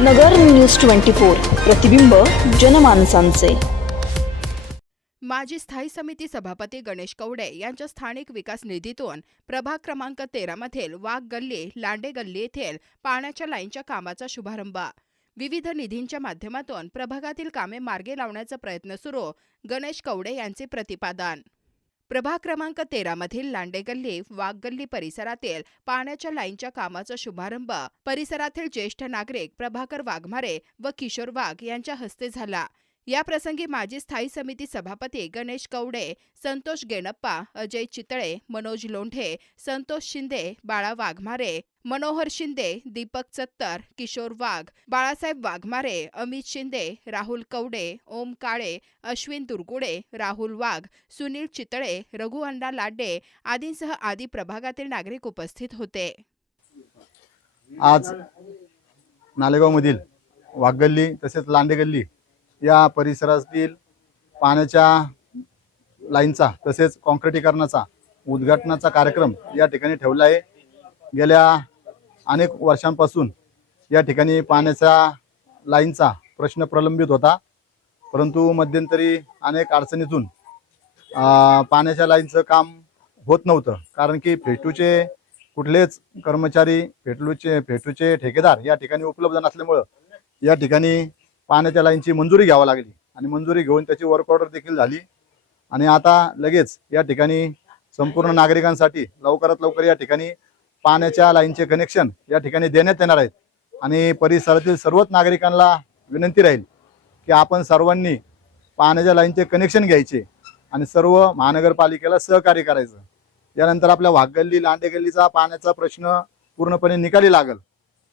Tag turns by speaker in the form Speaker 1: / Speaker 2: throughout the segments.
Speaker 1: नगर news twenty four प्रतिबिंब जनमानसांचे.
Speaker 2: माजी स्थायी समिती सभापती गणेश कवडे यांच्या स्थानिक विकास निधीतून प्रभाग क्रमांक तेरामधील वाघ गल्ली लांडे गल्ली येथील पाण्याच्या लाईनच्या कामाचा शुभारंभ. विविध निधींच्या माध्यमातून प्रभागातील कामे मार्गे लावण्याचा प्रयत्न सुरू गणेश कवडे यांचे प्रतिपादन. प्रभाग क्रमांक तेरामधील लांडे गल्ली वाघ गल्ली परिसरातील पाण्याच्या लाईनच्या कामाचा शुभारंभ परिसरातील ज्येष्ठ नागरिक प्रभाकर वाघमारे व किशोर वाघ यांच्या हस्ते झाला. याप्रसंगी माजी स्थायी समिती सभापती गणेश कवडे संतोष गेणप्पा अजय चितळे मनोज लोंढे संतोष शिंदे बाळा वाघमारे मनोहर शिंदे दीपक चत्तर किशोर वाघ बाळासाहेब वाघमारे अमित शिंदे राहुल कवडे ओम काळे अश्विन दुर्गुडे राहुल वाघ सुनील चितळे रघु अण्णा लाडे आदींसह आदी प्रभागातील नागरिक उपस्थित होते.
Speaker 3: आज नालेगावमधील वाघगल्ली तसेच लांडे गल्ली या परिसरातील पाण्याच्या लाईनचा तसेच कॉन्क्रिटीकरणाचा उद्घाटनाचा कार्यक्रम या ठिकाणी ठेवला आहे. गेल्या अनेक वर्षांपासून या ठिकाणी पाण्याच्या लाईनचा प्रश्न प्रलंबित होता. परंतु मध्यंतरी अनेक अडचणीतून पाण्याच्या लाईनचं काम होत नव्हतं. कारण की फेटूचे कुठलेच कर्मचारी फेटलूचे फेटूचे ठेकेदार या ठिकाणी उपलब्ध नसल्यामुळं या ठिकाणी पाण्याच्या लाईनची मंजुरी घ्यावी लागली. आणि मंजुरी घेऊन त्याची वर्क ऑर्डर देखील झाली. आणि आता लगेच या ठिकाणी संपूर्ण नागरिकांसाठी लवकरात लवकर या ठिकाणी पाण्याच्या लाईनचे कनेक्शन या ठिकाणी देण्यात येणार आहेत. आणि परिसरातील सर्वच नागरिकांना विनंती राहील की आपण सर्वांनी पाण्याच्या लाईनचे कनेक्शन घ्यायचे आणि सर्व महानगरपालिकेला सहकार्य करायचं. यानंतर आपल्या वाघगल्ली लांडे गल्लीचा पाण्याचा प्रश्न पूर्णपणे निकाली लागल.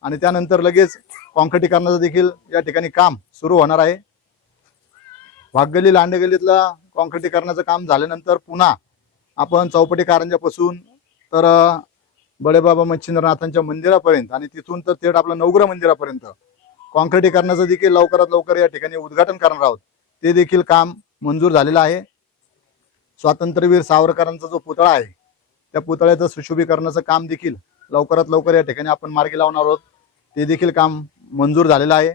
Speaker 3: आणि त्यानंतर लगेच कॉन्क्रिटीकरणाचं देखील या ठिकाणी काम सुरू होणार आहे. वाघगल्ली लांडे गल्लीतला कॉन्क्रिटीकरणाचं काम झाल्यानंतर पुन्हा आपण चौपटी कारंजापासून तर बडेबाबा मच्छिंद्रनाथांच्या मंदिरापर्यंत आणि तिथून तर थेट आपलं नवग्रह मंदिरापर्यंत कॉन्क्रिटीकरणाचं देखील लवकरात लवकर या ठिकाणी उद्घाटन करणार आहोत. ते देखील काम मंजूर झालेलं आहे. स्वातंत्र्यवीर सावरकरांचा जो पुतळा आहे त्या पुतळ्याचं सुशोभीकरणाचं काम देखील लवकरात लवकर या ठिकाणी आपण मार्गी लावणार आहोत. ते देखील काम मंजूर झालेलं आहे.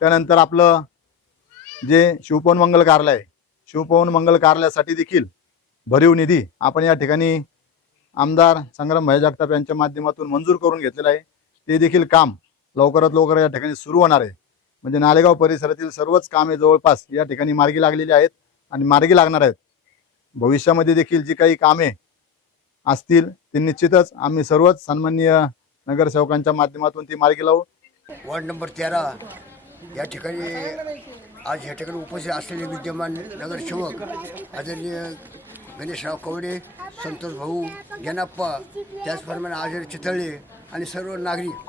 Speaker 3: त्यानंतर आपलं जे शिवपवन मंगल कार्यालय आहे शिवपवन मंगल कार्यालयासाठी देखील भरीव निधी आपण या ठिकाणी आमदार संग्राम भाई जगताप यांच्या माध्यमातून मंजूर करून घेतलेलं आहे. ते देखील काम लवकरात लवकर या ठिकाणी सुरू होणार आहे. म्हणजे नालेगाव परिसरातील सर्वच कामे जवळपास या ठिकाणी मार्गी लागलेली आहेत आणि मार्गी लागणार आहेत. भविष्यामध्ये देखील जी काही कामे असतील ती निश्चितच आम्ही सर्वच सन्माननीय नगरसेवकांच्या माध्यमातून ती मार्गी लावू.
Speaker 4: वार्ड नंबर तेरा. या ठिकाणी आज या ठिकाणी उपस्थित असलेले विद्यमान नगरसेवक आदरणीय गणेशराव कवडे संतोष भाऊ गेनाप्पा त्याचप्रमाणे आजर चितळे आणि सर्व नागरिक.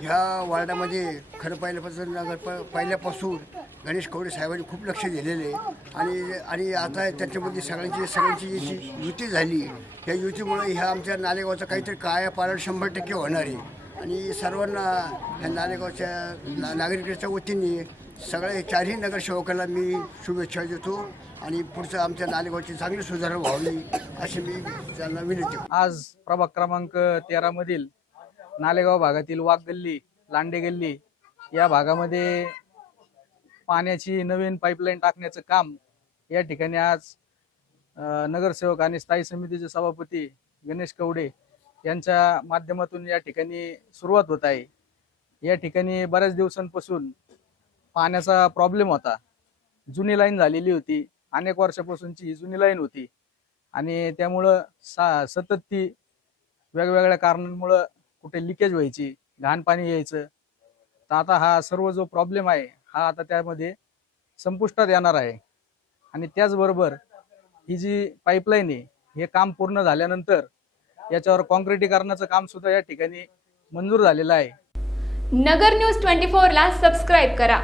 Speaker 4: ह्या वार्डामध्ये खरं पाहिल्यापासून नगर प पहिल्यापासून गणेश कवडे साहेबांनी खूप लक्ष दिलेले आहे. आणि आणि आता त्याच्यामध्ये सगळ्यांची सगळ्यांची जी युती झाली या युतीमुळे ह्या आमच्या नालेगावचं काहीतरी काय पालन शंभर टक्के होणार आहे आणि सर्वांना ह्या नालेगावच्या ना नागरिकाच्या वतीने सगळ्या चारही नगरसेवकांना मी शुभेच्छा देतो आणि पुढचं आमच्या नालेगावची चांगली सुधारणा व्हावी अशी मी त्यांना विनंती
Speaker 5: आज प्रभाग क्रमांक तेरा मधील नालेगाव भागातील वाघ गल्ली लांडे गल्ली या भागामध्ये पाण्याची नवीन पाईपलाईन टाकण्याचं काम या ठिकाणी आज नगरसेवक आणि स्थायी समितीचे सभापती गणेश कवडे यांच्या माध्यमातून या ठिकाणी सुरुवात होत आहे. या ठिकाणी बऱ्याच दिवसांपासून पाण्याचा प्रॉब्लेम होता. जुनी लाईन झालेली होती. अनेक वर्षापासूनची ही जुनी लाईन होती. आणि त्यामुळं सा सतत ती वेगवेगळ्या कारणांमुळं कुठे लिकेज व्हायची घाण पाणी यायचं. तर आता हा सर्व जो प्रॉब्लेम आहे हा आता त्यामध्ये संपुष्टात येणार आहे. आणि त्याचबरोबर ही जी पाईपलाईन आहे हे काम पूर्ण झाल्यानंतर याच्यावर कॉन्क्रिटीकरणाचं काम सुद्धा या ठिकाणी मंजूर झालेलं आहे.
Speaker 6: नगर न्यूज ट्वेंटी फोरला सबस्क्राईब करा.